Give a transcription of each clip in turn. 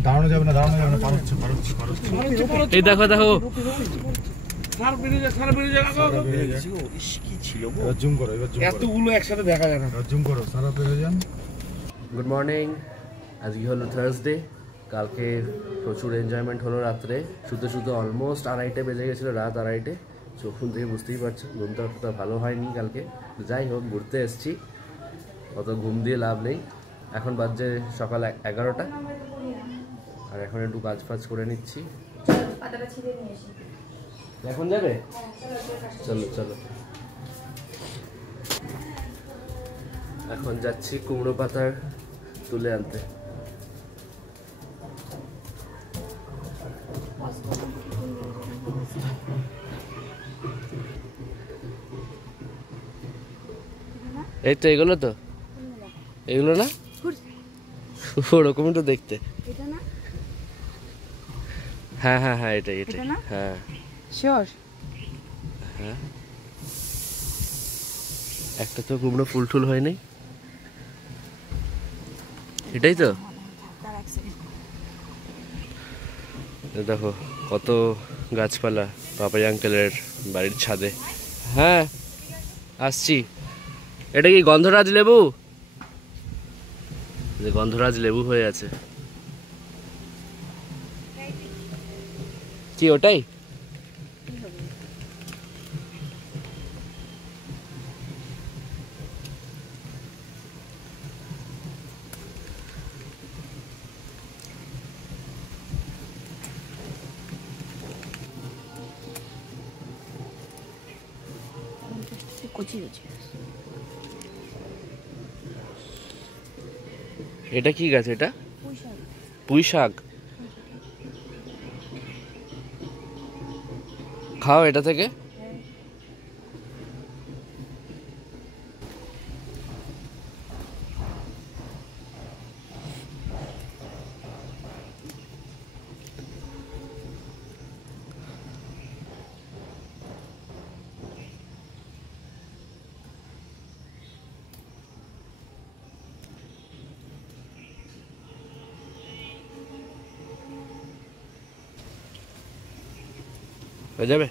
দাঁড়ানো যাবে না, পারছে। এই দেখো দেখো এতগুলো একসাথে দেখা যায় না। জুম করো, সারা পেরে যান। Good morning. আজকে হলো থার্সডে। কালকে প্রচুর এনজয়মেন্ট হলো রাত্রে, শুতে শুতে অলমোস্ট 2:30 বেজে গেছিলো, রাত 2:30। চোখুন থেকে বুঝতেই পারছো ঘুমটা অতটা ভালো হয়নি কালকে। যাই হোক, ঘুরতে এসেছি, অত ঘুম দিয়ে লাভ নেই। এখন বাজছে সকাল 11টা, আর এখন একটু কাজ ফাজ করে নিচ্ছি। এখন যাবে? চলো চলো, এখন যাচ্ছি কুমড়ো পাতার তুলে আনতে। এই তো এগুলো, তো এগুলো না, ওরকমই তো দেখতে। হ্যাঁ হ্যাঁ হ্যাঁ, এটাই এটাই। হ্যাঁ শিওর? হ্যাঁ, একটা তো কুমড়ো ফুল টুল হয় নাই, এটাই তো। দেখো কত গাছপালা পাপাই আঙ্কেলের বাড়ির ছাদে। হ্যাঁ আসছি। এটা কি গন্ধরাজ লেবু? গন্ধরাজ লেবু হয়ে আছে কি? ওটাই এটা কি গাছ? এটা পুঁই শাক। খাও এটা থেকে। হয়ে যাবে।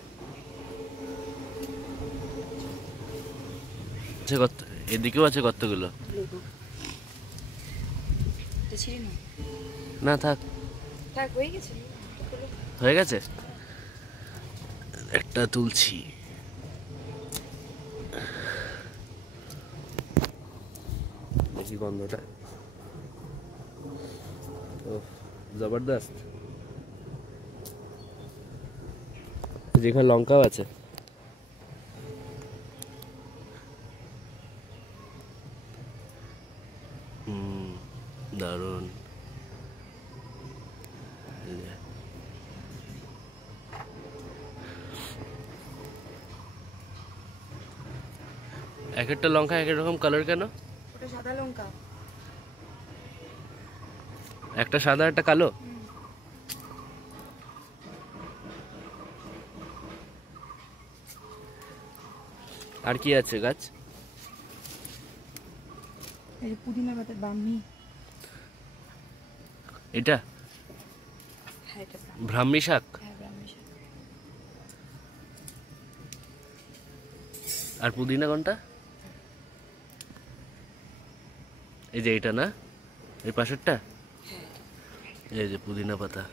এদিকেও আছে কতগুলো। না থাক, হয়ে গেছে। একটা তুলছি। দেখি গন্ধটা, জবরদস্ত। যেখানে লঙ্কাও আছে। দারুণ। এক একটা লঙ্কা এক এক রকম কালার কেন? ওটা সাদা লঙ্কা। একটা সাদা একটা কালো। আর কি আছে গাছ? এই যে পুদিনা পাতার ব্রাহ্মী। এটা হ্যাঁ, এটা ব্রাহ্মী শাক। হ্যাঁ, ব্রাহ্মী শাক। আর পুদিনা কোনটা? এই যে এটা না, এই পাশেরটা। এই যে পুদিনা পাতা।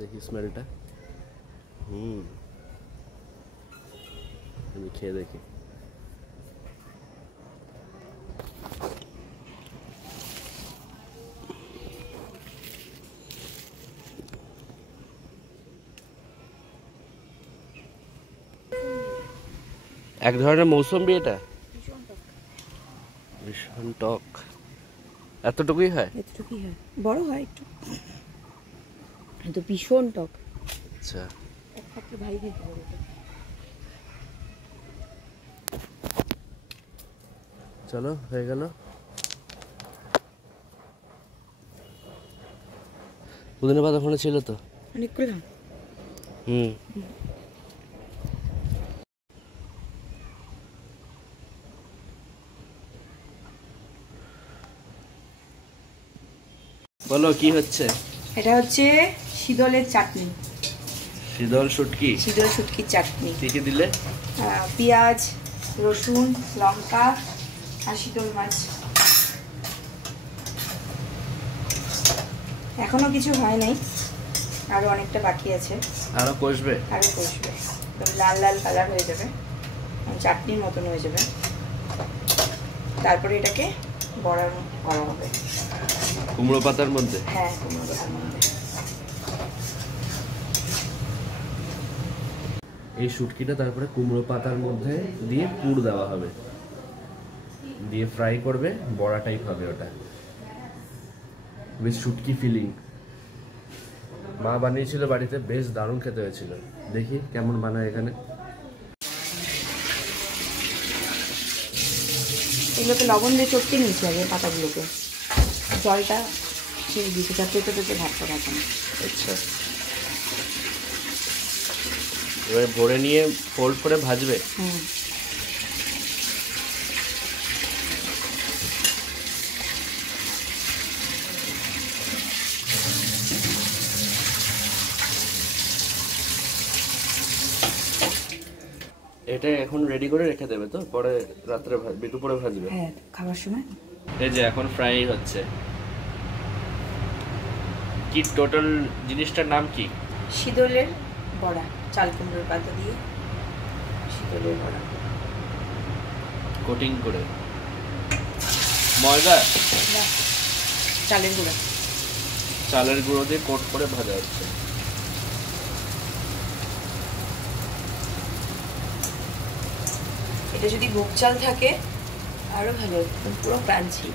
দেখি স্মেলটা। আমি খেয়ে দেখি। এক ধরনের মৌসুম্বি এটা, ভীষণ টক। এতটুকুই হয়? এতটুকুই হয়, বড় হয় একটু, কিন্তু ভীষণ টক। আচ্ছা, একমাত্র ভাই দিতে পারে। চলো হয়ে গেল। পুদিনা পাতা ওখানে ছিল তো অনেকগুলো। বলো কি হচ্ছে? এটা হচ্ছে শীতলের চাটনি। শীতল শুটকি? শীতল শুটকির চাটনি। কি কি দিলে? পেঁয়াজ, রসুন, লঙ্কা আর শীতল মাছ। এখনো কিছু হয় নাই, আরো অনেকটা বাকি আছে। আরো কষবে? আরো কষবে, লাল লাল কালার হয়ে যাবে, চাটনির মতন হয়ে যাবে। তারপরে এটাকে বড়া করা হবে কুমড়ো পাতার মধ্যে। হ্যাঁ, কুমড়ো পাতার মধ্যে। এই শুটকিটা তারপরে কুমড়ো পাতার মধ্যে দিয়ে পুর দেওয়া হবে, দিয়ে ফ্রাই করবে, বড়া টাইপ হবে ওটা। বেশ শুটকি ফিলিং। মা বানিয়েছিল বাড়িতে, বেশ দারুণ খেতে হয়েছিল। দেখি কেমন বানায় এখানে। এগুলোকে লবণ দিয়ে চটকে নিয়েছি আগে, পাতাগুলোকে জলটা ছেড়ে দিয়েছি, তার পেঁপে পেঁপে ভাতটা থাকে না। আচ্ছা, এবার ভরে নিয়ে ফোল্ড করে ভাজবে। এটা এখন রেডি করে রেখে দেবে তো, পরে রাত্রে দুপুরে ভাজবে? হ্যাঁ, খাবার সময়। এই যে এখন ফ্রাই হচ্ছে। কি টোটাল জিনিসটার নাম কি? শীতলের বড়া, চাল কুমড়োর পাতা দিয়ে শীতলের বড়া। কোটিং করে ময়দা, চালের গুঁড়া, চালের গুঁড়ো দিয়ে কোট করে ভাজা হচ্ছে। এটা যদি ভোগ চাল থাকে আরো ভালো, পুরো ক্রাঞ্চি।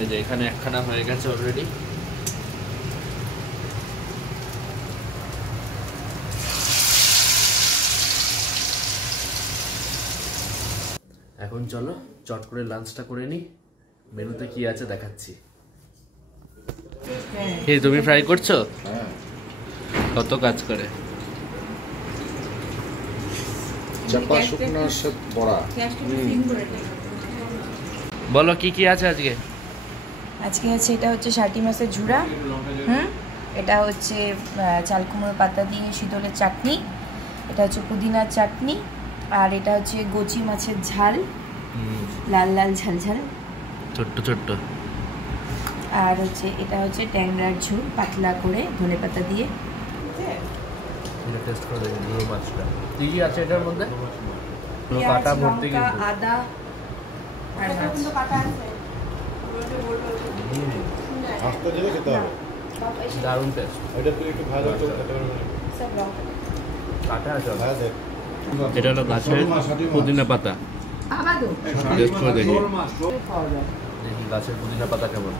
এই যে এখানে একখানা হয়ে গেছে অলরেডি। এখন চলো চট করে লাঞ্চটা করে নি। মেনুতে কি আছে দেখাচ্ছি। এই তুমি ফ্রাই করছো? কত কাজ করে। চাপা শুকনো বড়া। বলো কি কি আছে আজকে? আজকে আছে, এটা হচ্ছে ষাটি মাছের ঝুড়া, এটা হচ্ছে চাল কুমড়োর পাতা দিয়ে শীতলের চাটনি, এটা হচ্ছে পুদিনার চাটনি, আর এটা হচ্ছে গোচি মাছের ঝাল, লাল লাল ঝাল ঝাল ছোট্ট ছোট্ট, আর হচ্ছে এটা হচ্ছে ট্যাংরার ঝোল পাতলা করে ধনেপাতা দিয়ে। এটা টেস্ট করে দেখি পুরো মাছটা কি কি আছে এটার মধ্যে। পুরো পেঁয়াজ, কাটা ভর্তি লঙ্কা, কিন্তু। আদা আর মাছ। আস্তে ধীরে খেতে হবে। দারুণ টেস্ট। এটা তুই একটু ভাজা করে খেতে পারবি না। সব লঙ্কা কাটা আছে। ভাজা দেখ। এটা হলো গাছের পুদিনা পাতা। টেস্ট করে দেখি। দেখি গাছের পুদিনা পাতা কেমন।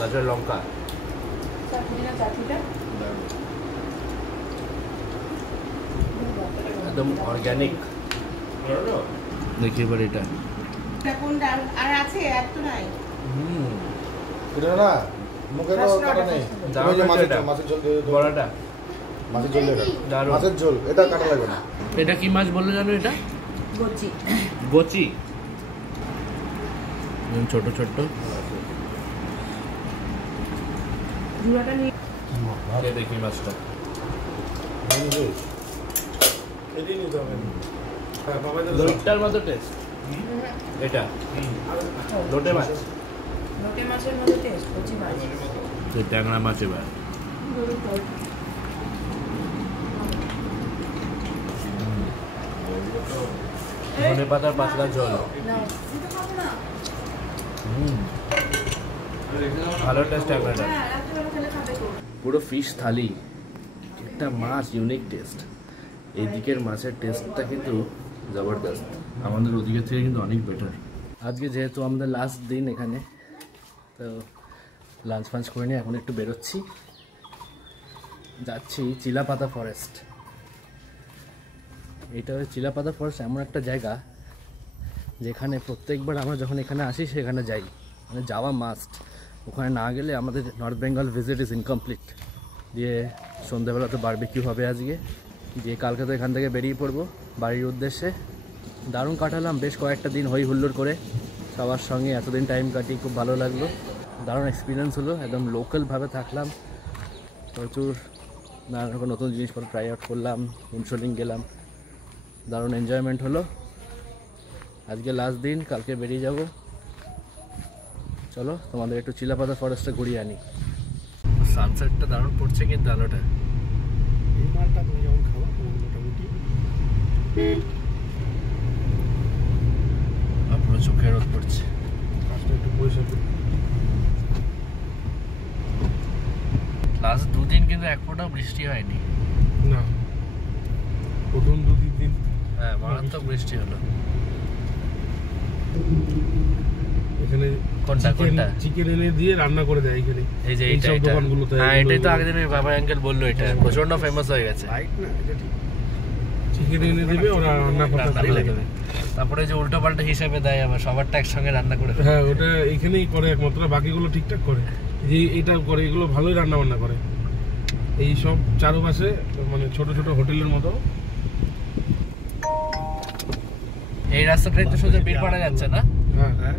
গাছের লঙ্কা। একদম অর্গানিক। দেখি এবার এটা। এটা না মুখে তো কাটা নেই। ওই যে মাছের ঝোল দিয়ে দাও। বড়াটা মাছের ঝোল এটা। দারুণ। মাছের ঝোল এটা কাটা লাগবে না। এটা কি মাছ বললে জানো? এটা গোচি। গোচি। ছোট ছোট। ঝুড়াটা নিয়ে দেখি মাছটা। লোটটার মতো টেস্ট এটা। লোটে মাছ। লোটে মাছের মতো টেস্ট, গোচি মাছ। ট্যাংরা মাছ এবার। ধনে পাতার পাতলা ঝোল। ভালো টেস্ট ট্যাংরাটা। পুরো ফিশ থালি, একটা মাছ, ইউনিক টেস্ট। এই দিকের মাছের টেস্টটা কিন্তু জবরদস্ত, আমাদের ওদিকের থেকে কিন্তু অনেক বেটার। আজকে যেহেতু আমাদের লাস্ট দিন এখানে, তো লাঞ্চ ফাঞ্চ করে নিয়ে এখন একটু বেরোচ্ছি, যাচ্ছি চিলাপাতা ফরেস্ট। এটা চিলাপাতা ফরেস্ট এমন একটা জায়গা যেখানে প্রত্যেকবার আমরা যখন এখানে আসি সেখানে যাই, মানে যাওয়া মাস্ট। ওখানে না গেলে আমাদের north Bengal visit is incomplete. দিয়ে সন্ধ্যাবেলা তো বারবিকিউ হবে আজকে, দিয়ে কালকে তো এখান থেকে বেরিয়ে পড়বো বাড়ির উদ্দেশ্যে। দারুণ কাটালাম বেশ কয়েকটা দিন হই হুল্লোড় করে সবার সঙ্গে, এতদিন টাইম কাটিয়ে খুব ভালো লাগলো, দারুণ এক্সপিরিয়েন্স হলো। একদম লোকালভাবে থাকলাম, প্রচুর নানা রকম নতুন জিনিসপত্র ট্রাই আউট করলাম, মুনশোলিং গেলাম, দারুণ এনজয়মেন্ট হলো। আজকে লাস্ট দিন, কালকে বেরিয়ে যাব। চলো তোমাদের একটু চিলাপাতা ফরেস্টে ঘুরিয়ে আনি। সানসেটটা দারুণ পড়ছে কিন্তু আলোটা। এই মালটা তুমি যেমন খাওয়া মোটামুটি পুরো চোখে রোদ পড়ছে। কাজটা একটু পয়সা লাস্ট দুদিন কিন্তু এক ফোঁটাও বৃষ্টি হয়নি। না, প্রথম 2-3 দিন হ্যাঁ মারাত্মক বৃষ্টি হলো। এখানে কোনটা কোনটা চিকেন এনে দিয়ে রান্না করে দেয় এখানে, এই যে এইটা দোকানগুলোতে। হ্যাঁ এটাই তো আগের দিন বাবা আঙ্কেল বললো, এটা প্রচন্ড ফেমাস হয়ে গেছে। রাইট না, এটা ঠিক। চিকেন এনে দেবে, ওরা রান্না করতে পারে। তারপরে যে উল্টো পাল্টা হিসাবে দেয়, আবার সবারটা একসঙ্গে রান্না করে। হ্যাঁ ওটা এখানেই করে একমাত্র, বাকিগুলো ঠিকঠাক করে। যে এটা করে, এগুলো ভালোই রান্না বান্না করে। এই সব চারপাশে মানে ছোট ছোট হোটেলের মতো। এই রাস্তাটাই তো সোজা বীরপাড়া যাচ্ছে না? হ্যাঁ হ্যাঁ,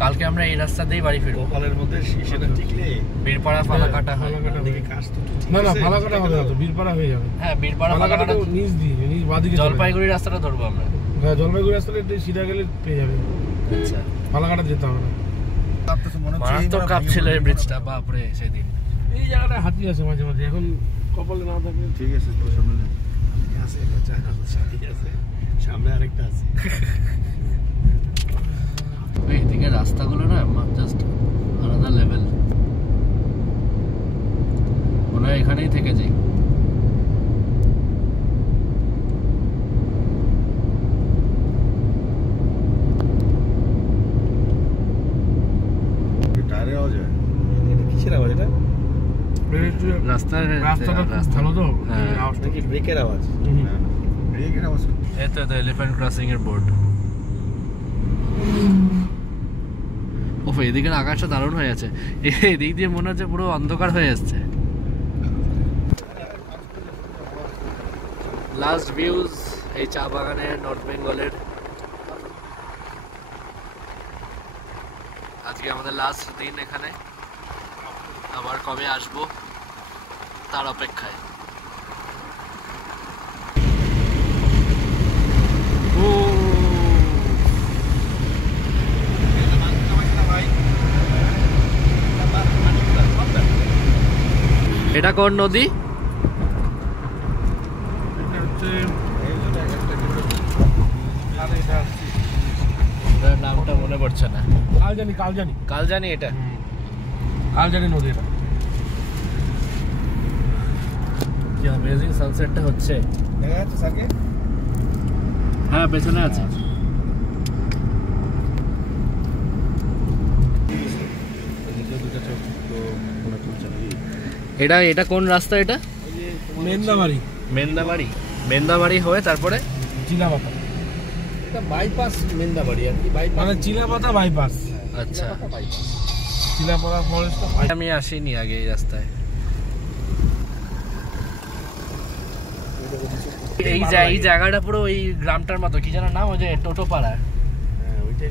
কালকে আমরা এই রাস্তা দিয়েই বাড়ি ফিরবো। কপালের মধ্যে শিশিটা টিকলে বীরপাড়া ফালাকাটা হয়। দিকে কাজ তো ঠিক না না, আছে। ফালাকাটা হবে না তো, বীরপাড়া হয়ে যাবে। হ্যাঁ বীরপাড়া ফালাকাটা ফালাকাটা তো নিচ দিয়ে, নিচ বাদিকে জলপাইগুড়ি রাস্তাটা ধরবো আমরা। হ্যাঁ জলপাইগুড়ি রাস্তাটা একটু সিধা গেলে পেয়ে যাবে। আচ্ছা ফালাকাটা যেতে হবে না। মারাত্মক কাপ ছিল এই ব্রিজটা, বাপরে সেদিন। এই জায়গাটায় হাতি আছে মাঝে মাঝে, এখন কপালে না থাকলে ঠিক আছে, তো সামনে আছে একটা ঠিক আছে, সামনে আরেকটা আছে। এইদিকে রাস্তাগুলো না জাস্ট আলাদা লেভেল, মনে হয় এখানেই থেকে যাই। টায়ারে আওয়াজ হয়, এটা কিসের আওয়াজ? এটা রাস্তাটা ভালো তো, হ্যাঁ। আওয়াজটা নাকি ব্রেকের আওয়াজ? না ব্রেকের আওয়াজ। এই তো এলিফ্যান্ট ক্রসিং এর বোর্ড। ওফ, এদিকের আকাশটা দারুণ হয়ে আছে। এদিক দিয়ে মনে হচ্ছে পুরো অন্ধকার হয়ে আসছে। লাস্ট ভিউজ এই চা বাগানের, নর্থ বেঙ্গলের। আজকে আমাদের লাস্ট দিন এখানে, আবার কবে আসবো তার অপেক্ষায়। এটা কোন নদী? নামটা মনে পড়ছে না। কালজানি কালজানি কালজানি, এটা কালজানি নদী। এটা কি অ্যামেজিং সানসেটটা হচ্ছে। দেখা যাচ্ছে স্যারকে? হ্যাঁ পেছনে আছে। এটা এটা কোন রাস্তা? এটা মেন্দাবাড়ি। মেন্দাবাড়ি, মেন্দাবাড়ি হয়ে তারপরে চিলাপাতা, এটা বাইপাস মেন্দাবাড়ি আর কি, বাইপাস মানে চিলাপাতা বাইপাস। আচ্ছা, চিলাপাতা ফরেস্ট। আমি আসিনি আগে এই রাস্তায়। এই জায়গাটা পুরো ওই গ্রামটার মতো, কি যেন নাম, ওই যে টোটোপাড়া। হ্যাঁ ওইটাই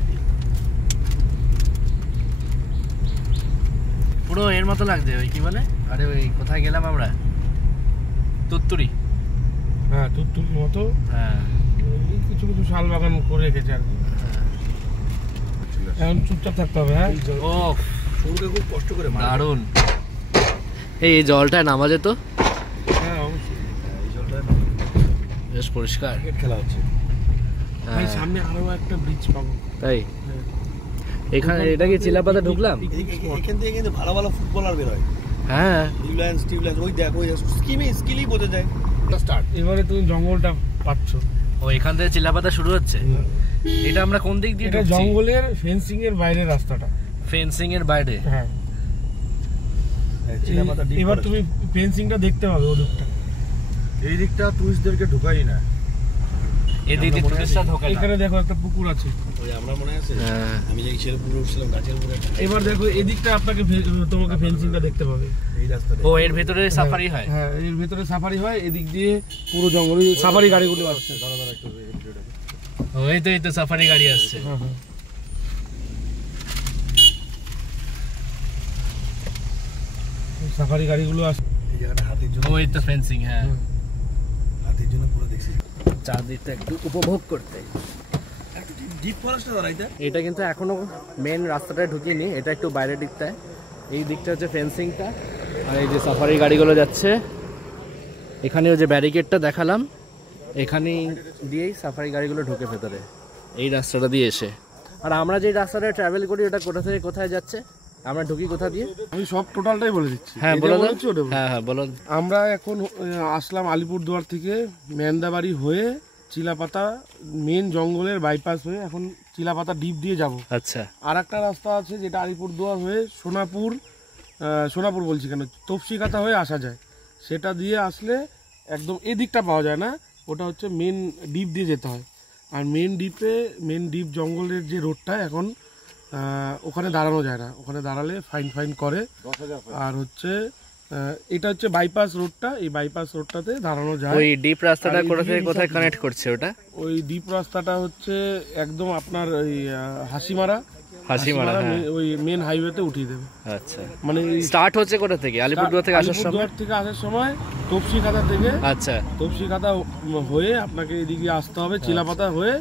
পুরো এর মতো লাগছে, ওই কি বলে, আরে ওই কোথায় গেলাম আমরা, তুত্তুরি। হ্যাঁ তুত্তুর মতো। হ্যাঁ কিছু কিছু শাল বাগান করে রেখেছে আর কি। এখন চুপচাপ থাকতে হবে। হ্যাঁ ও শুরুতে খুব কষ্ট করে মারা। দারুণ। এই জলটা নামা যেত। হ্যাঁ অবশ্যই, এই জলটা বেশ পরিষ্কার। ক্রিকেট খেলা হচ্ছে। ভাই সামনে আরো একটা ব্রিজ পাবো। তাই এখানে এটা কি চিলাপাতা ঢুকলাম? এখান থেকে কিন্তু ভালো ভালো ফুটবলার বের হয়। হ্যাঁ টিউবল্যান্স ওই দেখ, ওই স্কিলই বোঝা যায়। স্টার্ট এবারে তুমি জঙ্গলটা পাচ্ছ। ও এখান থেকে চিলাপাতা শুরু হচ্ছে। এটা আমরা কোন দিক দিয়ে এটা ঢুকছি? জঙ্গলের ফেন্সিং এর বাইরের রাস্তাটা। ফেন্সিং এর বাইরে? হ্যাঁ চিলাপাতা ডিপ। এবার তুমি ফেন্সিংটা দেখতে পাবে, ওই দিকটা। এই দিকটা টুরিস্টদেরকে ঢুকাই না। এদিকে টুরিস্টরা ঢোকে না। এখানে দেখো একটা পুকুর আছে। ওই আমরা মনে আছে হ্যাঁ আমি যে কিসের উপরে উঠছিলাম গাছের উপরে এবার দেখো এদিকটা আপনাকে তোমাকে ফেন্সিংটা দেখতে পাবে। এই রাস্তাটা ও এর ভিতরে সাফারি হয়। হ্যাঁ এর ভিতরে সাফারি হয়, এদিক দিয়ে পুরো জঙ্গলে সাফারি গাড়িগুলো আসছে। একটু ভিডিওটা এই তো সাফারি গাড়ি আসছে। হ্যাঁ হ্যাঁ সাফারি গাড়িগুলো আসছে। এই জায়গাটা হাতির জন্য ওই তো ফেন্সিং। হ্যাঁ হাতির জন্য পুরো দেখছি চারদিকটা একটু উপভোগ করতে। একটু ডিপ ফরেস্টে দাঁড়াইতে। এটা কিন্তু এখনো মেন রাস্তাটায় ঢুকিনি, এটা একটু বাইরের দিকটায়। এই দিকটা হচ্ছে ফেন্সিংটা, আর এই যে সাফারি গাড়িগুলো যাচ্ছে। এখানেও যে ব্যারিকেডটা দেখালাম, এখানে দিয়েই সাফারি গাড়িগুলো ঢুকে ভেতরে, এই রাস্তাটা দিয়ে এসে। আর আমরা যে রাস্তাটা ট্রাভেল করি ওটা কোথা থেকে কোথায় যাচ্ছে, আমরা ঢুকি কোথা দিয়ে? আমি সব টোটালটাই বলে দিচ্ছি। হ্যাঁ এটা বলো তো। বলেছি, ওটা বলেছি। হ্যাঁ হ্যাঁ বলো। আমরা এখন আসলাম আলিপুরদুয়ার থেকে, মেন্দাবাড়ি হয়ে চিলাপাতা মেন জঙ্গলের বাইপাস হয়ে এখন চিলাপাতা ডিপ দিয়ে যাব। আচ্ছা আর একটা রাস্তা আছে যেটা আলিপুরদুয়ার হয়ে সোনাপুর বলছি কেন, তফসিকাতা হয়ে আসা যায়। সেটা দিয়ে আসলে একদম এদিকটা পাওয়া যায় না, ওটা হচ্ছে মেন ডিপ দিয়ে যেতে হয়। আর মেন ডিপ জঙ্গলের যে রোডটা এখন ওখানে দাঁড়ানো যায় না, ওখানে দাঁড়ালে ফাইন করে। আর হচ্ছে এটা হচ্ছে বাইপাস রোডটা, এই বাইপাস রোডটাতে দাঁড়ানো যায়। ওই ডিপ রাস্তাটা কোথা থেকে কোথায় কানেক্ট করছে ওটা? ওই ডিপ রাস্তাটা হচ্ছে একদম আপনার ওই হাসিমারা ওই মেন হাইওয়েতে উঠিয়ে দেবে। আচ্ছা মানে স্টার্ট হচ্ছে কোথা থেকে? আলিপুরদুয়ার থেকে আসার সময়? আলিপুরদুয়ার থেকে আসার সময় তফসিকাতা থেকে, আচ্ছা তফসিকাতা হয়ে আপনাকে এদিকে আসতে হবে, চিলাপাতা হয়ে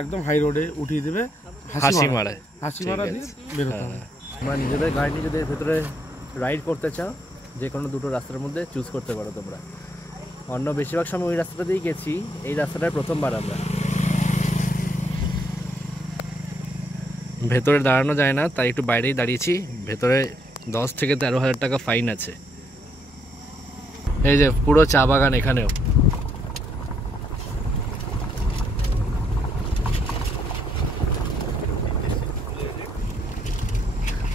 একদম হাই রোডে উঠিয়ে দেবে, হাসিমারা দিয়ে বেরোতে হবে। তোমরা নিজেদের গাড়ি নিজেদের ভেতরে রাইড করতে চাও, যে কোনো দুটো রাস্তার মধ্যে চুজ করতে পারো তোমরা। অন্য বেশিরভাগ সময় ওই রাস্তাটা দিয়েই গেছি, এই রাস্তাটায় প্রথমবার আমরা। ভেতরে দাঁড়ানো যায় না, তাই একটু বাইরেই দাঁড়িয়েছি। ভেতরে 10 থেকে 13,000 টাকা ফাইন আছে। এই যে পুরো চা বাগান এখানেও।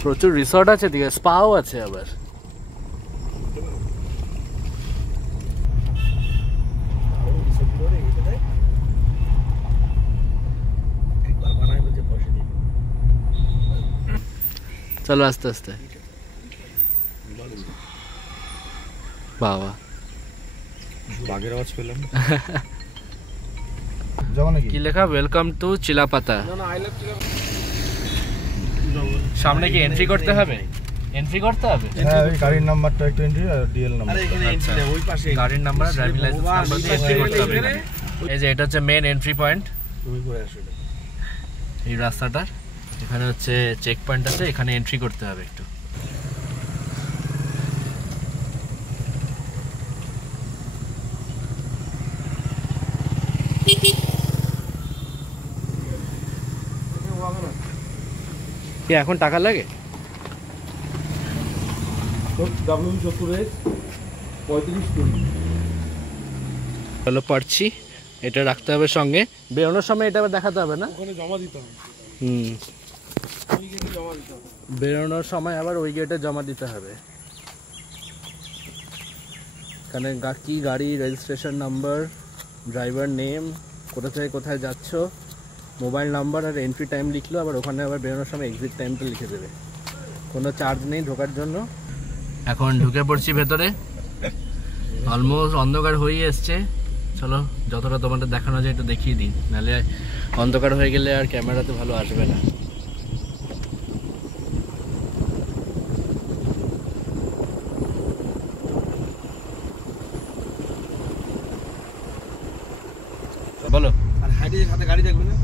প্রচুর রিসর্ট আছে দিকে, স্পাও আছে আবার। চলো আস্তে আস্তে। বাবা বাঘের আওয়াজ পেলাম। কি লেখা? Welcome to Chilapata. সামনে কি এন্ট্রি করতে হবে? এন্ট্রি করতে হবে? হ্যাঁ, ওই গাড়ির নাম্বারটা একটু এন্ট্রি আর ডিএল নাম্বার। আরে এখানে এন্ট্রি না, ওই পাশে গাড়ির নাম্বার, ড্রাইভিং লাইসেন্স নাম্বার দিয়ে এন্ট্রি করতে হবে এখানে। এই যে এটা হচ্ছে মেন এন্ট্রি পয়েন্ট, তুমি করে আসো। এই রাস্তাটার এখানে হচ্ছে চেক পয়েন্ট আছে, এখানে এন্ট্রি করতে হবে একটু। কি এখন টাকা লাগে? চলো পারছি, এটা রাখতে হবে সঙ্গে। বেরোনোর সময় এটা আবার দেখাতে হবে না? ওখানে জমা দিতে হবে। বেরোনোর সময় আবার ওই গেটে জমা দিতে হবে। এখানে কি গাড়ি, রেজিস্ট্রেশন নাম্বার, ড্রাইভার নেম, কোথা থেকে কোথায় যাচ্ছ, মোবাইল নাম্বার আর এন্ট্রি টাইম লিখলো। আবার ওখানে আবার বেরোনোর সময় এক্সিট টাইমটা লিখে দেবে। কোনো চার্জ নেই ঢোকার জন্য। এখন ঢুকে পড়ছি ভেতরে, অলমোস্ট অন্ধকার হয়ে এসছে। চলো যতটা তোমাদের দেখানো যায় একটু দেখিয়ে দিই, নাহলে অন্ধকার হয়ে গেলে আর ক্যামেরাতে ভালো আসবে না। বলো। আর হাইটে সাথে গাড়ি দেখবে না?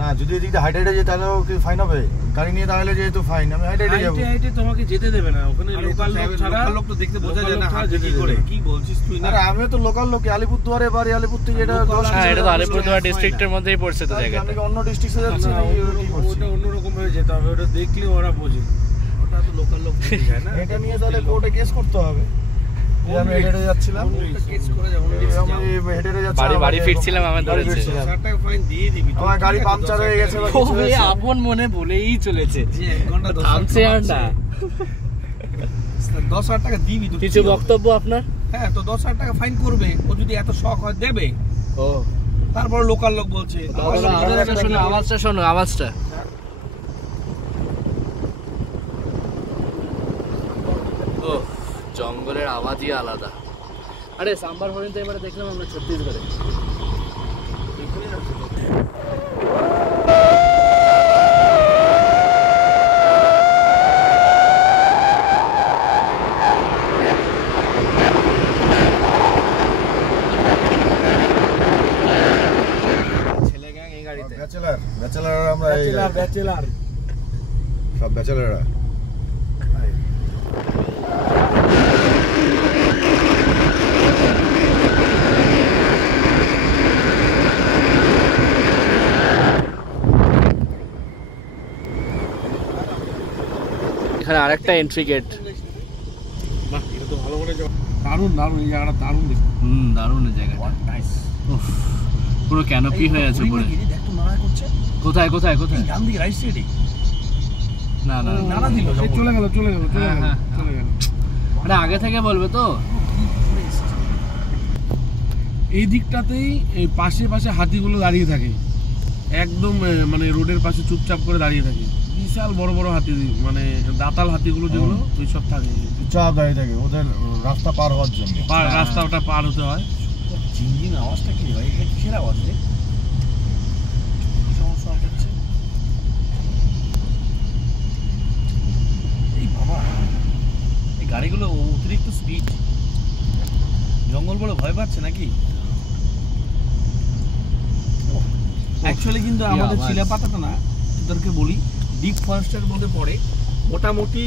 না, যদি এদিক দিয়ে হাইটে যেতে তাহলেও কি ফাইন হবে? গাড়ি নিয়ে দাঁড়ালে যেহেতু ফাইন, আমি হাইটে যাবো। হাইটে তোমাকে যেতে দেবে না, ওখানে লোকাল লোক ছাড়া। লোকাল লোক তো দেখতে বোঝা যায় না হাইটে কি করে। কি বলছিস তুই? না আরে আমিও তো লোকাল লোক, আলিপুরদুয়ারে বাড়ি, আলিপুর থেকে এটা 10 হ্যাঁ, এটা তো আলিপুরদুয়ার ডিস্ট্রিক্টের মধ্যেই পড়ছে তো জায়গাটা। আমি কি অন্য ডিস্ট্রিক্টে যাচ্ছি না, নাকি কি করছি? ওটা অন্যরকম ভাবে যেতে হবে, ওটা দেখলে ওরা বোঝে। ওটা তো লোকাল লোক বুঝে যায় না। এটা নিয়ে তাহলে কোর্টে কেস করতে হবে। এই আমি হেঁটে যাচ্ছিলাম, কেস করে যাবো। আমি হেঁটে যাচ্ছিলাম, বাড়ি ফিরছিলাম, আমার ধরেছে। 60 টাকা ফাইন দিয়ে দিবি। আমার গাড়ি পাংচার হয়ে গেছে বা কিছু হয়েছে। আপন মনে বলেই চলেছে, যে 1 ঘন্টা 10 থামছে আর না। 10,000 টাকা দিবি তুই। কিছু বক্তব্য আপনার? হ্যাঁ, তো 10,000 টাকা ফাইন করবে। ও যদি এত শখ হয় দেবে। ও তারপর লোকাল লোক বলছে আওয়াজটা শোনো আওয়াজটা। ও জঙ্গলের আওয়াজই আলাদা। আরে সাম্বার হরিণ তো এবারে দেখলাম আমরা ছত্তিশগড়ে। ব্যাচেলার আমরা ব্যাচেলার সব ব্যাচেলাররা। এখানে আরেকটা এন্ট্রি গেট। বাহ, এটা তো ভালো করে দারুণ দারুণ, এই জায়গাটা দারুণ দেখতে। দারুণ এই জায়গাটা, নাইস। পুরো ক্যানোপি হয়ে আছে পুরো। দেখ তো নাড়া করছে। কোথায় কোথায় কোথায়? ডান দিকে রাইট সাইডে। না না নাড়া দিল। চলে গেল চলে গেল চলে গেল হ্যাঁ, চলে গেল। আরে আগে থেকে বলবে তো। এই দিকটাতেই এই পাশে পাশে হাতিগুলো দাঁড়িয়ে থাকে, একদম মানে রোডের পাশে চুপচাপ করে দাঁড়িয়ে থাকে। বিশাল বড় বড় হাতি, মানে দাতাল হাতিগুলো যেগুলো ওই সব থাকে, চুপচাপ দাঁড়িয়ে থাকে ওদের রাস্তা পার হওয়ার জন্য। রাস্তাটা পার হতে হয়। জিনজিন আওয়াজটা কি ভাই? এটা কিসের আওয়াজ রে? সমস্যা হচ্ছে। এই বাবা, এই গাড়িগুলো অতিরিক্ত স্পিড। জঙ্গল বড় ভয় পাচ্ছে নাকি? অ্যাকচুয়ালি কিন্তু আমাদের চিলাপাতাটা না, তোদেরকে বলি, ডিপ ফরেস্টের মধ্যে পড়ে। মোটামুটি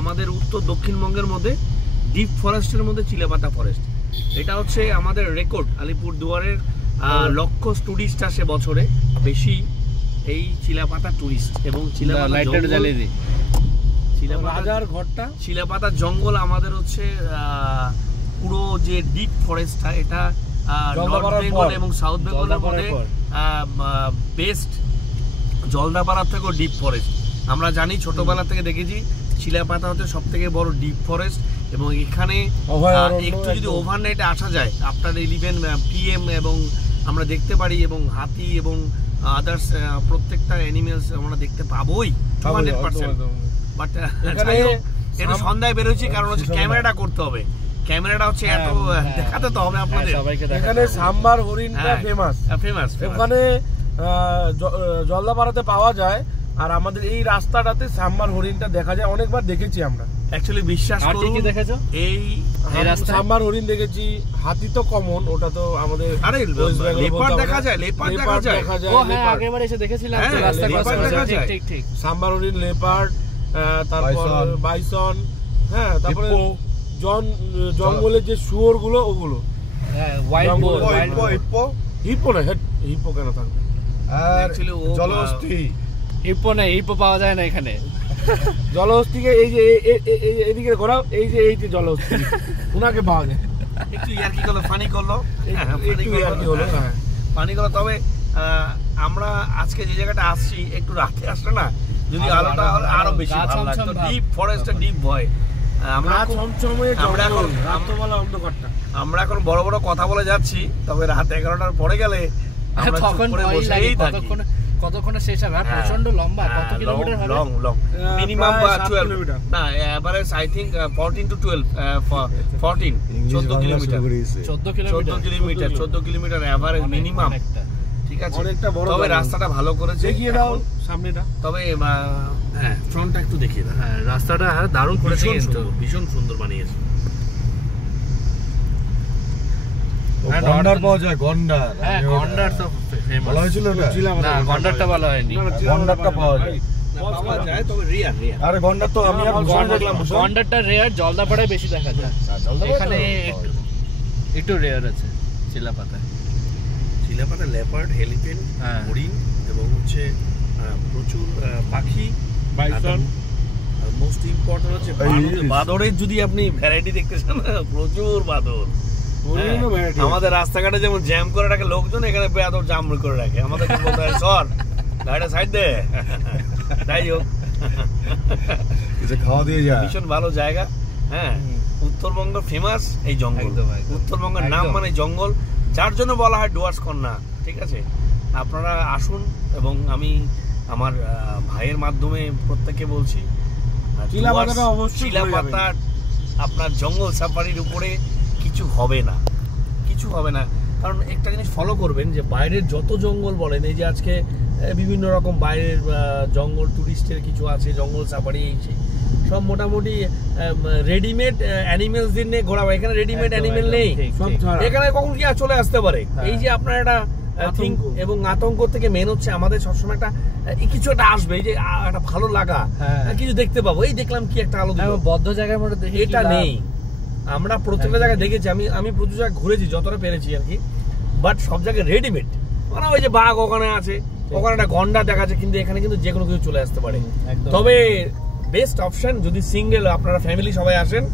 আমাদের উত্তর দক্ষিণবঙ্গের মধ্যে ডিপ ফরেস্টের মধ্যে চিলাপাতা ফরেস্ট। এটা হচ্ছে আমাদের রেকর্ড। আলিপুরদুয়ারের লক্ষ টুরিস্ট আসে বছরে, বেশি এই চিলাপাতা টুরিস্ট। এবং চিলাপাতা জঙ্গল আমাদের হচ্ছে পুরো যে ডিপ ফরেস্টটা, এটা নর্থ বেঙ্গল এবং সাউথ বেঙ্গলের মধ্যে বেস্ট। জলদাপাড়ার থেকেও ডিপ ফরেস্ট। আমরা জানি, ছোটবেলা থেকে দেখেছি চিলাপাতা হচ্ছে সব থেকে বড় ডিপ ফরেস্ট। এবং এখানে একটু যদি ওভারনাইটে আসা যায় আফটার 11 PM, এবং আমরা দেখতে পারি, এবং হাতি এবং আদার্স প্রত্যেকটা অ্যানিমেলস আমরা দেখতে পাবোই 200%। বাট এটা সন্ধ্যায় বেরোচ্ছি, কারণ হচ্ছে ক্যামেরাটা করতে হবে। ক্যামেরাটা হচ্ছে এত দেখাতে তো হবে আপনাদের। এখানে সাম্বার হরিণটা ফেমাস ফেমাস। ওখানে জলদাপাড়াতে পাওয়া যায়, আর আমাদের এই রাস্তাটাতে সাম্বার হরিণটা দেখা যায়। অনেকবার দেখেছি আমরা। অ্যাকচুয়ালি বিশ্বাস করুন, কি দেখেছো? এই রাস্তায় সাম্বার হরিণ দেখেছি, হাতি তো কমন, ওটা তো আমাদের। আরে লেপার্ড দেখা যায়, লেপার্ড দেখা যায়। ও হ্যাঁ, আগেরবার এসে দেখেছিলাম তো, রাস্তা ক্রস করা যায়। ঠিক ঠিক। সাম্বার হরিণ, লেপার্ড, তারপর বাইসন, হ্যাঁ, তারপরে জঙ্গলের যে শুয়োর গুলো, ওগুলো। হ্যাঁ, ওয়াইল্ড বোর, হিপো না, হিপো কেন থাকবে? আর জলহস্তি। হিপো না, হিপো পাওয়া যায় না এখানে। জলহস্তিকে এই যে এদিকে ঘোরাও, এই যে জলহস্তি, ওনাকে পাওয়া যায়। একটু ইয়ার্কি করলো, ফানি করলো, একটু ইয়ার্কি হলো, হ্যাঁ ফানি করলো। তবে আমরা আজকে যে জায়গাটা আসছি, একটু রাতে আসলে না, যদি আলোটা আরো বেশি ভালো লাগতো। ডিপ ফরেস্টে ডিপ ভয়। আমরা এখন বড় বড় কথা বলে যাচ্ছি, তবে রাত 11টার পরে গেলে আমরা তখন বসেই থাকি। কতক্ষণে শেষ হবে? প্রচন্ড লম্বা, কত কিলোমিটার হবে? লং মিনিমাম 12 কিলোমিটার না, average I think 14 to 12 14 14 kilometre 14 kilometre average minimum. ঠিক আছে, তবে রাস্তাটা ভালো করেছে। দেখিয়ে দাও সামনেটা, তবে হ্যাঁ ফ্রন্টটা একটু দেখিয়ে দাও। হ্যাঁ, রাস্তাটা দারুণ করেছে, কিন্তু ভীষণ সুন্দর বানিয়েছে। গন্ডার পাওয়া যায়, গন্ডার। হ্যাঁ, গন্ডার তো ফেমাস। ভালো হয়েছিল ওটা? না, গন্ডারটা ভালো হয়নি। গন্ডারটা পাওয়া যায়, পাওয়া যায়, তবে রিয়ার। আরে গন্ডার তো আমি দেখলাম। গন্ডারটা রেয়ার, জলদাপাড়ায় বেশি দেখা যায়। এখানে একটু রেয়ার আছে চিলাপাতায়। চিলাপাতা লেপার্ড, এলিফ্যান্ট, হরিণ এবং হচ্ছে প্রচুর পাখি, বাইসন। মোস্ট ইম্পর্টেন্ট হচ্ছে বাদরের যদি আপনি ভ্যারাইটি দেখতে চান, প্রচুর বাদর। আমাদের রাস্তাঘাটে যেমন জ্যাম করে রাখে লোকজন, এখানে বেয়াদর জাম করে রাখে। আমাদের বলতে হয় সর, গাড়িটা সাইড দে। যাই হোক, খাওয়া দিয়ে যায়। ভীষণ ভালো জায়গা। হ্যাঁ, উত্তরবঙ্গ ফেমাস এই জঙ্গল। উত্তরবঙ্গের নাম মানে জঙ্গল। যার জন্য বলা হয় ডুয়ার্স কন্যা। ঠিক আছে, আপনারা আসুন এবং আমি আমার ভাইয়ের মাধ্যমে প্রত্যেককে বলছি চিলাপাতা আপনার জঙ্গল সাফারির উপরে কিছু হবে না, কিছু হবে না। কারণ একটা জিনিস ফলো করবেন যে বাইরের যত জঙ্গল বলেন, এই যে আজকে বিভিন্ন রকম বাইরের জঙ্গল টুরিস্টের কিছু আছে, জঙ্গল সাফারি সব মোটামুটি রেডিমেড অ্যানিমেলস দিয়ে নিয়ে ঘোরা। এখানে রেডিমেড অ্যানিমেল নেই, এখানে কখন কি চলে আসতে পারে। এই যে আপনার একটা থিঙ্ক এবং আতঙ্ক থেকে মেন হচ্ছে আমাদের সবসময় একটা কিছু একটা আসবে, এই যে একটা ভালো লাগা, কিছু দেখতে পাবো, এই দেখলাম কি একটা আলো বদ্ধ জায়গার মধ্যে দেখি, এটা নেই। আমরা প্রত্যেকটা জায়গায় দেখেছি, আমি প্রচুর জায়গায় ঘুরেছি যতটা পেরেছি আর কি, বাট সব জায়গায় রেডিমেড। মানে ওই যে বাঘ ওখানে আছে, ওখানে একটা গন্ডা দেখা যাচ্ছে, কিন্তু এখানে কিন্তু যে কোনো কিছু চলে আসতে পারে। তবে বেস্ট অপশন যদি সিঙ্গেল আপনারা ফ্যামিলি সবাই আসেন,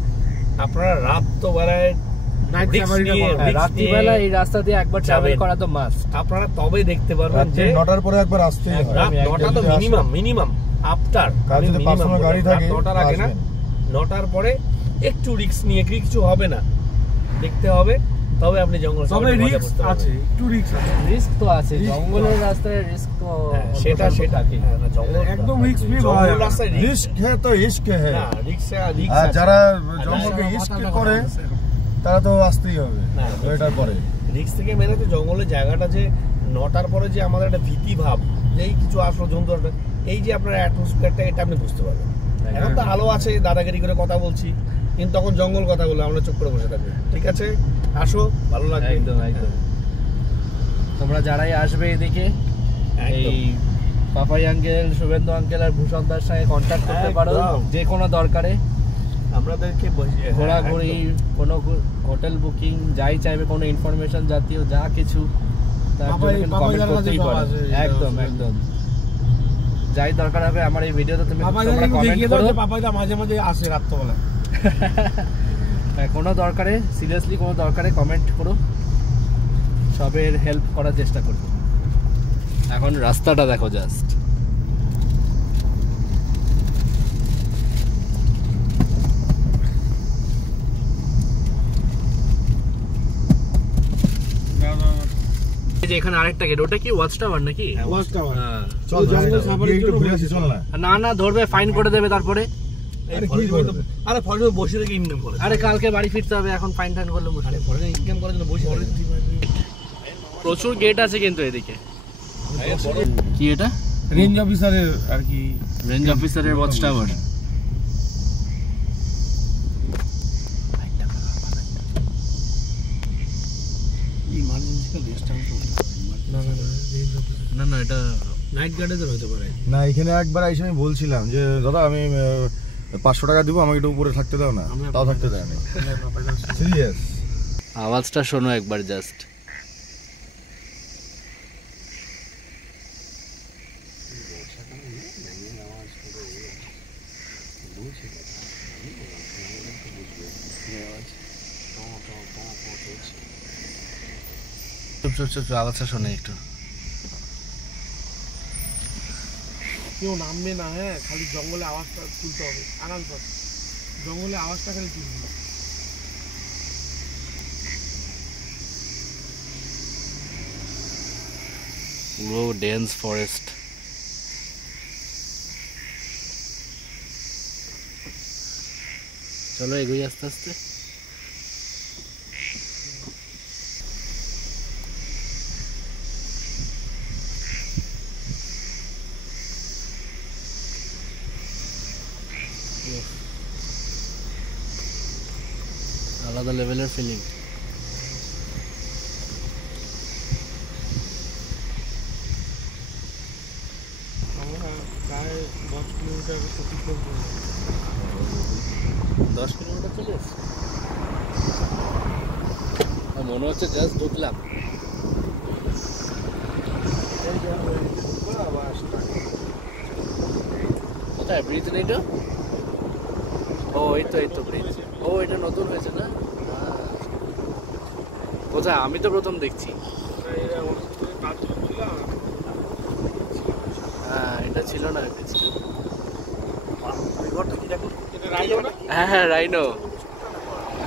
আপনারা রাত তো বেলায় রাত্রিবেলা এই রাস্তা দিয়ে একবার ট্রাভেল করা তো মাস্ট। আপনারা তবে দেখতে পারবেন যে 9টার পরে একবার আসতে হবে। রাত 9টা তো মিনিমাম আফটার গাড়ি থাকে 9টার আগে না, 9টার পরে একটু রিস্ক নিয়ে কিছু হবে না, দেখতে হবে। তবে আপনি জঙ্গল তবে রিস্ক আছে, একটু রিস্ক তো আছে, জঙ্গলের রাস্তায় রিস্ক তো সেটা কি জঙ্গল একদম রিস্ক ফ্রি হয়। রাস্তায় রিস্ক है तो इश्क है। না রিস্ক আর যারা জঙ্গলকে ইশক করে তারা তো আসতেই হবে। এটার পরে রিস্ক থেকে মেনে তো জঙ্গলের জায়গাটা যে 9টার পরে যে আমাদের একটা ভীতি ভাব, যেই কিছু আসলো জন্তু আসবে, এই যে আপনার অ্যাটমসফিয়ারটা এটা আপনি বুঝতে পারবেন। এখন তো আলো আছে, দাদাগিরি করে কথা বলছি, কিন্তু তখন জঙ্গল কথা বলে আমরা চুপ করে বসে থাকবো। ঠিক আছে, আসো, ভালো লাগবে। একদম তোমরা যারাই আসবে এদিকে, এই পাপাই আঙ্কেল, শুভেন্দু আঙ্কেল আর ভূষণ দার সঙ্গে কন্ট্যাক্ট করতে পারো যে কোনো দরকারে। আমাদেরকে ঘোরাঘুরি, কোনো হোটেল বুকিং, যাই চাইবে, কোনো ইনফরমেশন জাতীয় যা কিছু কমেন্ট করতেই পারো। একদম যাই দরকার হবে আমার এই ভিডিওতে তুমি কমেন্ট করো। পাপাইদা মাঝে মাঝে আসে রাত্রবেলা। কোনো দরকারে, সিরিয়াসলি কোনো দরকারে কমেন্ট করো, সবের হেল্প করার চেষ্টা করবো। এখন রাস্তাটা দেখো জাস্ট, এখানে আরেকটা গেট, ওটা কি ওয়াচ টাওয়ার নাকি? Watch tower. চল জঙ্গল সাফারি একটু ঘুরে আসি, চল না। না ধরবে, ফাইন করে দেবে তারপরে। আরে ফরেস্ট বসে থেকে ইনকাম করে, আরে কালকে বাড়ি ফিরতে হবে, এখন ফাইন করলে মুশকিল। ফরেস্ট ইনকাম করার জন্য বসে প্রচুর গেট আছে কিন্তু এদিকে। কি এটা? রেঞ্জ অফিসারের আর কি, রেঞ্জ অফিসারের ওয়াচ টাওয়ার। না এটা নাইট গার্ডের হতে পারে না। এখানে একবার এসে আমি বলছিলাম যে দাদা আমি 500 টাকা দিব, আমাকে একটু উপরে থাকতে দাও না, তাও থাকতে দেয় না। সিরিয়াস, আওয়াজটা শোনো একবার জাস্ট। আওয়াজটা শোনে একটু। কেউ নামবে না, হ্যাঁ, খালি জঙ্গলে আওয়াজটা তুলতে হবে, আরাম সব জঙ্গলে আওয়াজটা খালি তুলবে। পুরো ডেন্স ফরেস্ট। চলো এগোই আস্তে আস্তে। আলাদা লেভেলের ফিলিং। আমরা প্রায় 10 কিলোমিটার অতিক্রম করলাম। 10 কিলোমিটার চলে এসেছি, মনে হচ্ছে জাস্ট ঢুকলাম। কোথায় ব্রিজ নেই তো? ও এই তো ব্রিজ। ও এটা নতুন হয়েছে না? কোথায়? আমি তো প্রথম দেখছি। হ্যাঁ এটা ছিল না, এটা ছিল। হ্যাঁ রাইনো।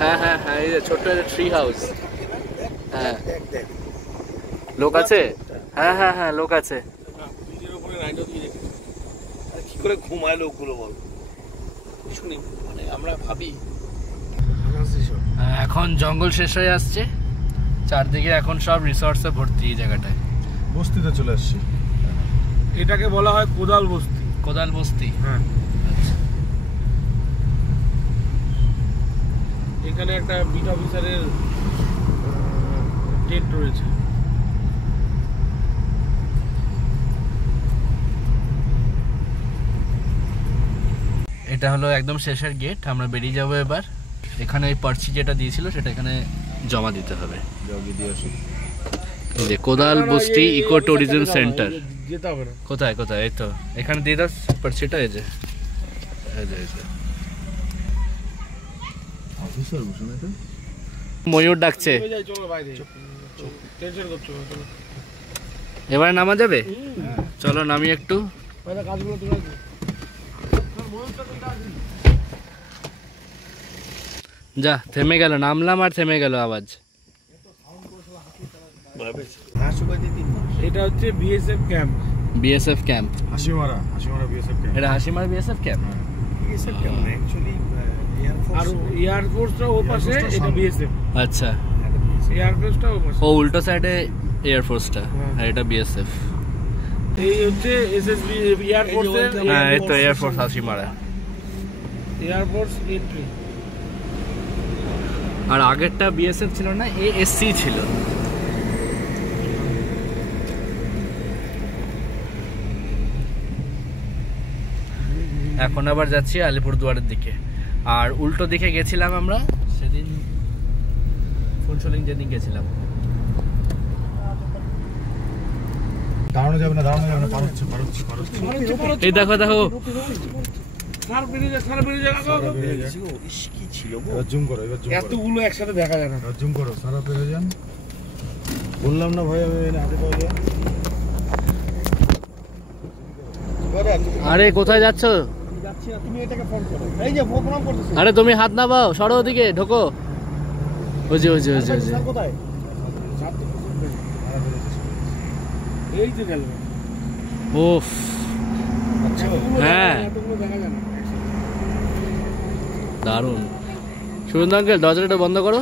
হ্যাঁ এই যে ছোট্ট ট্রি হাউস। হ্যাঁ লোক আছে, হ্যাঁ হ্যাঁ হ্যাঁ লোক আছে। কি করে ঘুমায় লোকগুলো বল, শুনি মানে আমরা ভাবি। এখন জঙ্গল শেষ হয়ে আসছে, চারদিকে এখন সব রিসর্টসে ভর্তি এই জায়গাটায়। বস্তিতে চলে আসছি। এটাকে বলা হয় কোদাল বস্তি। কোদাল বস্তি, হ্যাঁ। এখানে একটা বিট অফিসারের টেন্ট রয়েছে। এটা হলো একদম শেষের গেট, আমরা বেরিয়ে যাবো এবার। এখানে ওই পার্চি যেটা দিয়েছিল সেটা এখানে জমা দিতে হবে। এই যে কোদাল বস্তি ইকো ট্যুরিজম সেন্টার। যেতে হবে না। কোথায় কোথায়? এই তো এখানে দিয়ে দাও পার্চিটা। এই যে ময়ূর ডাকছে, চলো বাইরে, টেনশন করছো না, চলো। এবার নামা যাবে? চলো নামি একটু। কাজগুলো তুলে যা থেমে গেল, নামলাম আর থেমে গেল আওয়াজ। এটা হচ্ছে BSF camp. BSF camp, Hasimara BSF camp. এটা হাসিমার বিএসএফ ক্যাম্প। আর এয়ারফোর্সটা ওর পাশে, এটা বিএসএফ। আচ্ছা, এয়ারফোর্সটা ওর পাশে। ও উল্টো সাইডে এয়ারফোর্সটা, আর এটা বিএসএফ। এই হচ্ছে এসএসবি এয়ারফোর্সের। হ্যাঁ এই তো এয়ারফোর্স হাসিমারা, এয়ারফোর্স এন্ট্রি। আর আগেরটা বিএসএফ ছিল না, এএসসি ছিল। এখন আবার যাচ্ছি আলিপুরদুয়ারের দিকে। আর উল্টো দিকে গেছিলাম আমরা সেদিন, ফুনসুলিং যেদিন গেছিলাম। দাঁড়ানো যাবে না, পারছে। এই দেখো দেখো, জুম করো, এতগুলো একসাথে দেখা যায় না। জুম করো, সারা পেরে যান। বললাম না ভাই আমি হাতে পাওয়া যায়। আরে কোথায় যাচ্ছ? তুমি এটাকে ফোন করো। এই যে প্রোগ্রাম করতেছে। আরে তুমি হাত নামাও, সরো ওদিকে, ঢোকো। ওই যে কোথায়? এই যে গেল। উফ, হ্যাঁ দারুণ। শুভেন্দু আঙ্কেল দরজাটা বন্ধ করো।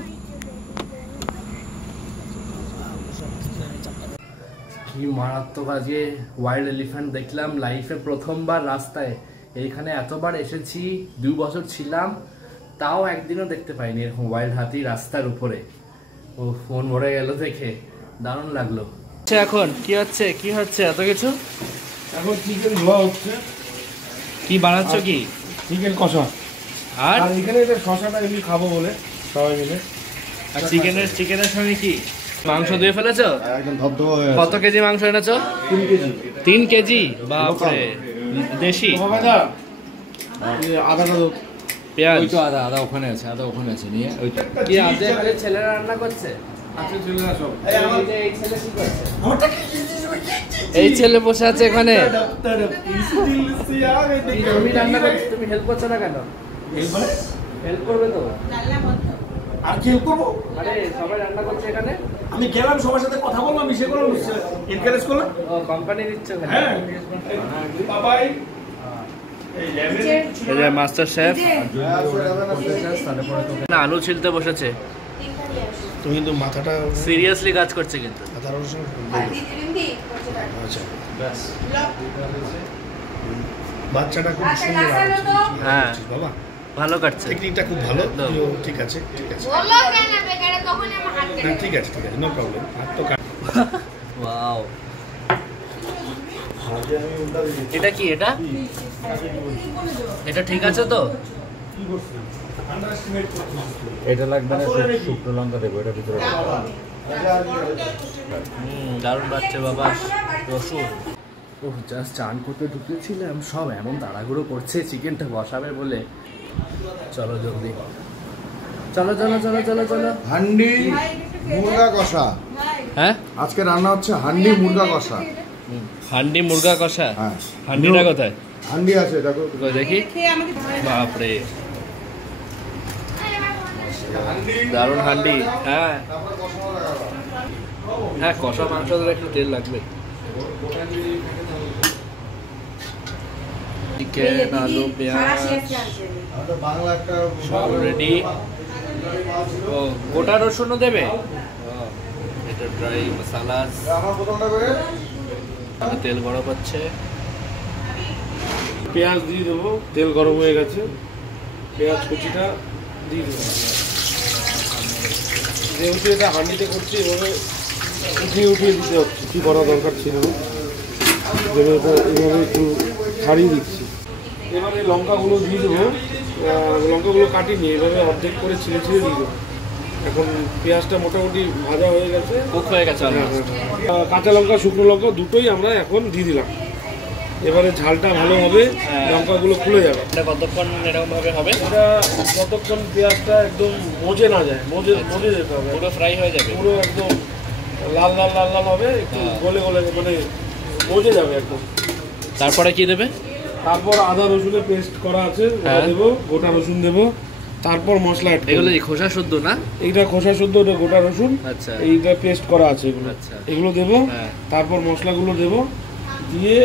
কি মারাত্মক আজকে ওয়াইল্ড এলিফ্যান্ট দেখলাম লাইফে প্রথমবার রাস্তায়। এইখানে এতবার এসেছি, 2 বছর ছিলাম, তাও একদিনও দেখতে পাইনি এরকম ওয়াইল্ড হাতি রাস্তার উপরে। ও ফোন ভরে গেল দেখে, দারুণ লাগলো। এখন কি হচ্ছে এত কিছু? এখন চিকেন ধোয়া হচ্ছে। কি বানাচ্ছ? কি চিকেন কষা। আর এখানে এটা শশাটা এমনি খাবো বলে সবাই মিলে। আর চিকেনের সঙ্গে কি মাংস ধুয়ে ফেলেছো? একদম ধবধবা হয়ে কত কেজি মাংস এনেছো? 3 কেজি। বাপরে, দেশি। আদাটা দাও। পেঁয়াজ, ওই তো আদা ওখানে আছে, নিয়ে ওই কি আজকে খালি ছেলেরা রান্না করছে? আচ্ছা ছেলেরা সব। এই ছেলে কি করছে? এই ছেলে বসে আছে এখানে। তুমি রান্না করছো, তুমি হেল্প করছো না কেন? হেল্প করবে তো। আর কি করবো? আরে সবাই রান্না করছে এখানে। আমি গেলাম সবার সাথে কথা বললাম, সে করলাম, এনকারেজ করলাম। ও কোম্পানি দিচ্ছে ওখানে। হ্যাঁ বাবাই এই যে মাস্টার শেফ না আলু ছিলতে বসেছে। তুমি কিন্তু মাথাটা সিরিয়াসলি কাজ করছে কিন্তু। বাচ্চাটা খুব সুন্দর। হ্যাঁ বাবা ভালো কাটছে, টেকনিকটা খুব ভালো। ঠিক আছে না, ঠিক আছে নো প্রবলেম। আর তো ওয়াও, এটা কি? এটা ঠিক আছে তো? এটা লাগবে না, শুকনো লঙ্কা দেবো এটা ভিতরে। দারুণ পাচ্ছে বাবা রসুন। ও জাস্ট চান করতে ঢুকেছিলাম, সব এমন তাড়াহুড়ো করছে চিকেনটা বসাবে বলে। চলো জলদি, চলো। হান্ডি মুরগা কষা। হ্যাঁ আজকে রান্না হচ্ছে হান্ডি মুরগা কষা। হান্ডি মুরগা কষা। হ্যাঁ, হান্ডিটা কোথায়? হান্ডি আছে দেখো, দেখি। বাপরে, দারুণ হান্ডি। হ্যাঁ হ্যাঁ, কষা মাংস ধরে একটু তেল লাগবে। চিকেন, আলু, পেঁয়াজ সব রেডি। ও গোটা রসুনও দেবে, এটা ড্রাই মশলা। তেল গরম হচ্ছে, পেঁয়াজ দিয়ে দেবো। তেল গরম হয়ে গেছে, পেঁয়াজ কুচিটা দিয়ে দেবো। যেহেতু এটা হাঁড়িতে করছি, এভাবে উঠিয়ে উঠিয়ে দিতে হচ্ছে, কী করা দরকার ছিল না, এভাবে একটু ছাড়িয়ে দিচ্ছি। এবারে লঙ্কাগুলো দিয়ে দেবো। লঙ্কাগুলো কাটিনি, এভাবে অর্ধেক করে ছিঁড়ে ছিঁড়ে দিয়ে দেবো। এখন পেঁয়াজটা মোটামুটি ভাজা হয়ে গেছে, কুক হয়ে গেছে। কাঁচা লঙ্কা শুকনো লঙ্কা দুটোই আমরা এখন দিয়ে দিলাম। এবারে ঝালটা ভালো হবে, লঙ্কাগুলো খুলে যাবে। এটা কতক্ষণ এরকম ভাবে হবে? এটা যতক্ষণ পেঁয়াজটা একদম মজে না যায়, মজে যেতে হবে, পুরো ফ্রাই হয়ে যাবে, পুরো একদম লাল লাল লাল লাল হবে, একটু গলে গলে মানে মজে যাবে একদম। তারপরে কি দেবে? তারপর আদা রসুনের পেস্ট করা আছে দেবো, গোটা রসুন দেবো, তারপর মশলা অ্যাড। এগুলো খোসা শুদ্ধ না? এইটা খোসা শুদ্ধ, ওটা গোটা রসুন। আচ্ছা, এইটা পেস্ট করা আছে এগুলো। আচ্ছা, এগুলো দেবো। তারপর মশলাগুলো দেবো, দিয়ে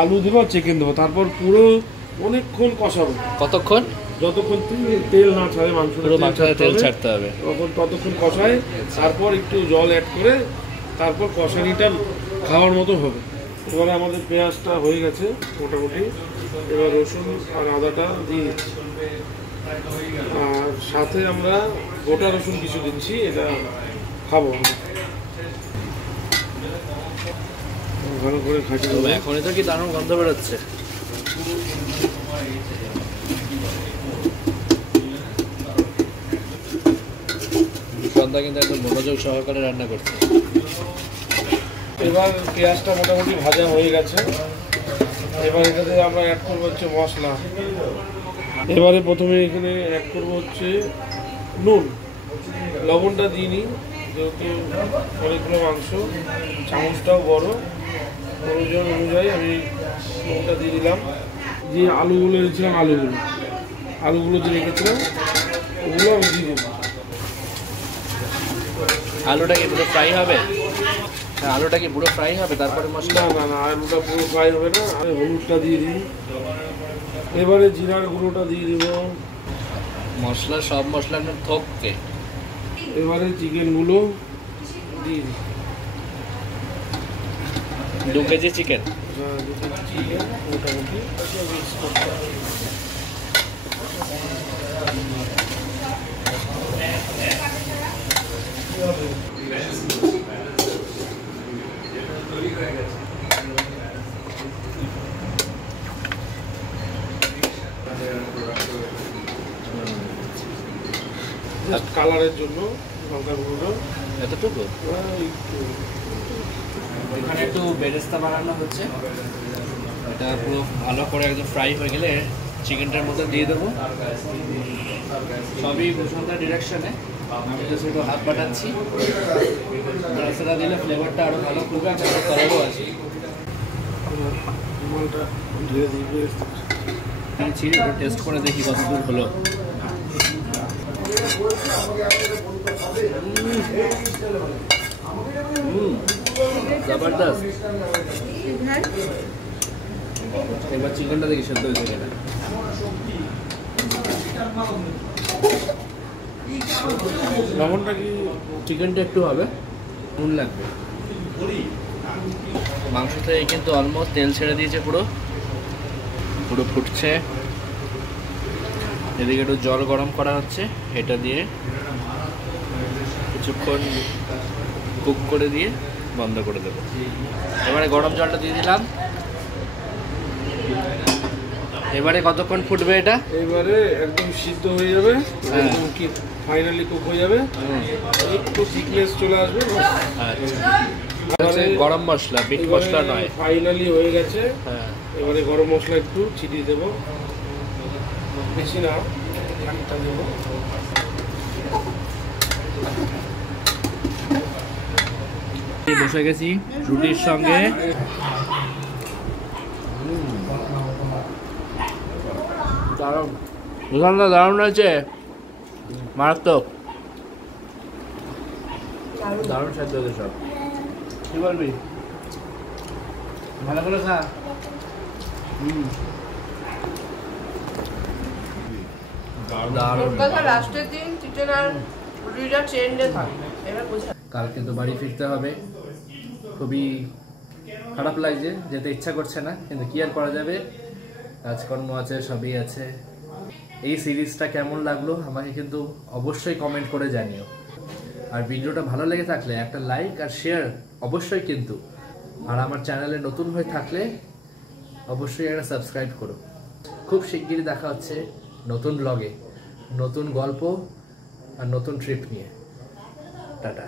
আলু দেবো, চিকেন দেবো। তারপর পুরো অনেকক্ষণ কষাবো। কতক্ষণ? যতক্ষণ তেল না ছাড়ে, মাংসটা তেল ছাড়তে হবে, ততক্ষণ কষায়। তারপর একটু জল অ্যাড করে তারপর কষানিটা খাওয়ার মতো হবে। এবারে আমাদের পেঁয়াজটা হয়ে গেছে মোটামুটি। এবার রসুন আর আদাটা দিয়ে দিচ্ছি, আর সাথে আমরা গোটা রসুন কিছু দিচ্ছি, এটা খাবো ভালো করে খাঁটি দেবো। এখনই তো কি দারুণ গন্ধ বেরোচ্ছে। সন্ধ্যা কিন্তু একদম মনোযোগ সহকারে রান্না করছে। এবার পেঁয়াজটা মোটামুটি ভাজা হয়ে গেছে। এবার এটাতে আমরা অ্যাড করবো হচ্ছে মশলা। এবারে প্রথমে এখানে অ্যাড করবো হচ্ছে নুন। লবণটা দিইনি, যেহেতু অনেকগুলো মাংস, চামচটাও বড়, প্রয়োজন অনুযায়ী আমি নুনটা দিয়ে দিলাম। দিয়ে আলুগুলো দিয়েছিলাম, আলুগুলো যে রেখেছিলাম ওগুলো আমি দিয়ে দেবো। আলুটা কি পুরো ফ্রাই হবে? আলুটা কি পুরো ফ্রাই হবে তারপরে মশলা? না, আলুটা পুরো ফ্রাই হবে না। আমি হলুদটা দিয়ে দিই। এবারে জিরার গুঁড়োটা দিয়ে দিব। মশলা, সব মশলা একদম থককে। এবারে চিকেনগুলো দিয়ে দিই। 2 কেজি চিকেন। চিকেন মোটামুটি কালারের জন্য লঙ্কা গুঁড়ো এতটুকু। এখানে একটু বেরেস্তা বানানো হচ্ছে, এটা পুরো ভালো করে একদম ফ্রাই হয়ে গেলে চিকেনটার মধ্যে দিয়ে দেবো। সবই ভূষণটার ডিরেকশনে, আমি তো সেটা হাত বাটাচ্ছি। বেরেস্তাটা দিলে ফ্লেভারটা আরও ভালো করবে, একটা কালারও আছে। ধীরে ধীরে দিয়েছি, টেস্ট করে দেখি কত দূর হলো। জবরদস্ত। এবার চিকেনটা দেখি সেদ্ধ হয়েছে কিনা। লবণটা কি? চিকেনটা একটু হবে, নুন লাগবে। মাংস থেকে কিন্তু অলমোস্ট তেল ছেড়ে দিয়েছে, পুরো ফুটছে। এদিকে একটু জল গরম করা হচ্ছে, এটা দিয়ে কিছুক্ষণ কুক করে দিয়ে বন্ধ করে দেবো। এবারে গরম জলটা দিয়ে দিলাম। এবারে কতক্ষণ ফুটবে এটা? এবারে একদম সিদ্ধ হয়ে যাবে, একদম কি ফাইনালি কুক হয়ে যাবে, একটু থিকনেস চলে আসবে। আচ্ছা, গরম মশলা, বিট মশলা নয়। ফাইনালি হয়ে গেছে। হ্যাঁ, এবারে গরম মশলা একটু ছিটিয়ে দেবো, বেশি না, একটা দেবো। বসে গেছি রুটির সঙ্গে। দারুণ, দারুণ হয়েছে, মারাত্মক। দারুণ সেদ্ধ হয়েছে সব। কি বলবি? ভালো করে খা। দারুণ। লাস্টের দিন চিকেন আর রুটিটা ট্রেন্ডে থাকে, এবার বোঝা। কালকে তো বাড়ি ফিরতে হবে, খুবই খারাপ লাগছে, যেতে ইচ্ছা করছে না, কিন্তু কি আর করা যাবে, কাজকর্ম আছে, সবই আছে। এই সিরিজটা কেমন লাগলো আমাকে কিন্তু অবশ্যই কমেন্ট করে জানিও। আর ভিডিওটা ভালো লেগে থাকলে একটা লাইক আর শেয়ার অবশ্যই কিন্তু। আর আমার চ্যানেলে নতুন হয়ে থাকলে অবশ্যই একটা সাবস্ক্রাইব করো। খুব শিগগিরই দেখা হচ্ছে নতুন ব্লগে, নতুন গল্প আর নতুন ট্রিপ নিয়ে। টাটা।